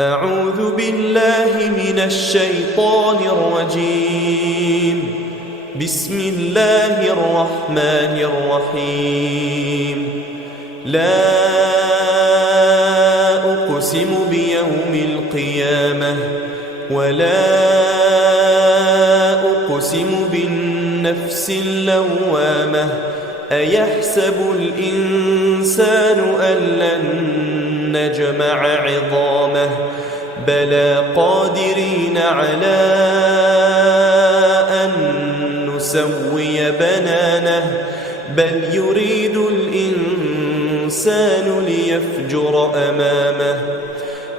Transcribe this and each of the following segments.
أعوذ بالله من الشيطان الرجيم. بسم الله الرحمن الرحيم. لا أقسم بيوم القيامة ولا أقسم بالنفس اللوامة. أيحسب الإنسان أن لن نجمع عظامه بلى قادرين على أن نسوي بنانه بل يريد الإنسان ليفجر أمامه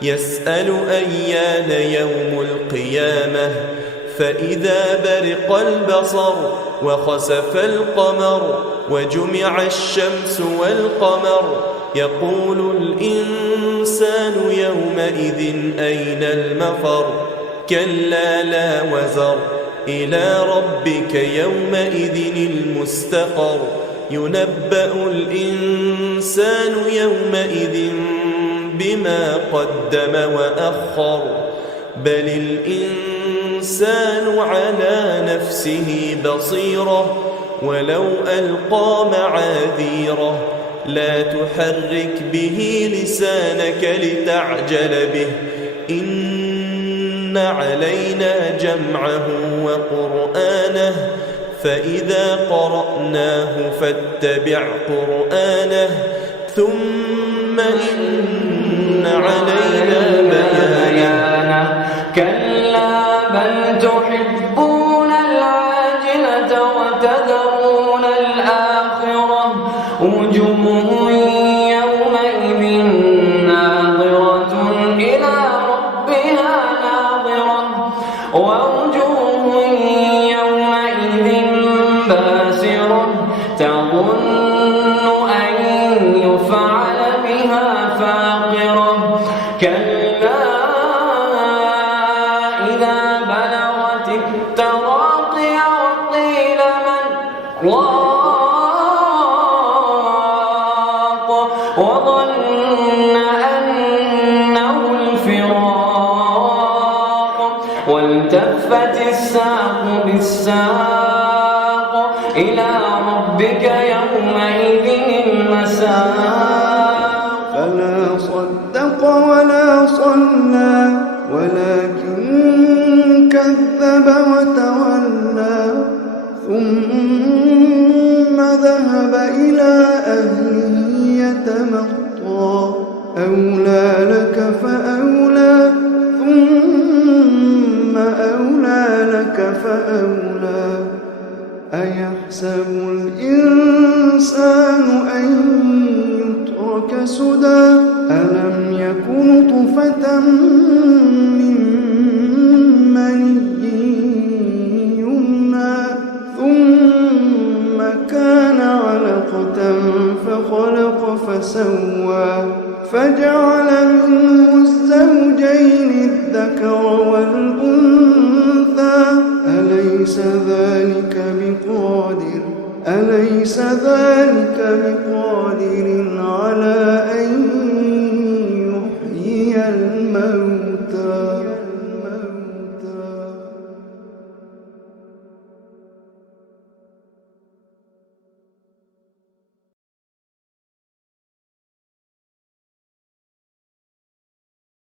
يسأل أيان يوم القيامة فإذا برق البصر وخسف القمر وجمع الشمس والقمر يقول الإنسان يومئذ أين المفر كلا لا وزر إلى ربك يومئذ المستقر ينبأ الإنسان يومئذ بما قدم وأخر بل الإنسان على نفسه بصيرة ولو ألقى معاذيره لا تحرك به لسانك لتعجل به إن علينا جمعه وقرآنه فإذا قرأناه فاتبع قرآنه ثم إن علينا بيانه كلا بل تحبون العاجلة وتذرون الآخرة وجوه يومئذ ناظرة إلى ربها ناظرة ووجوه يومئذ باسرة تظن أن يفعل بها فاقرة كلا إذا بلغت التراقي وقيل من راق وظن أنه الفراق والتفت الساق بالساق إلى ربك يومئذ المساق فلا صدق ولا صلى ولكن كذب وتولى ثم ذهب إلى أهله يتمطى أولى لك فأولى ثم أولى لك فأولى أيحسب الإنسان أن يترك سدى ألم يكن طفة من مني يمنى ثم كان علقة فخلق فسوى فجعل منه الزوجين الذكر والأنثى أليس ذلك بقادر على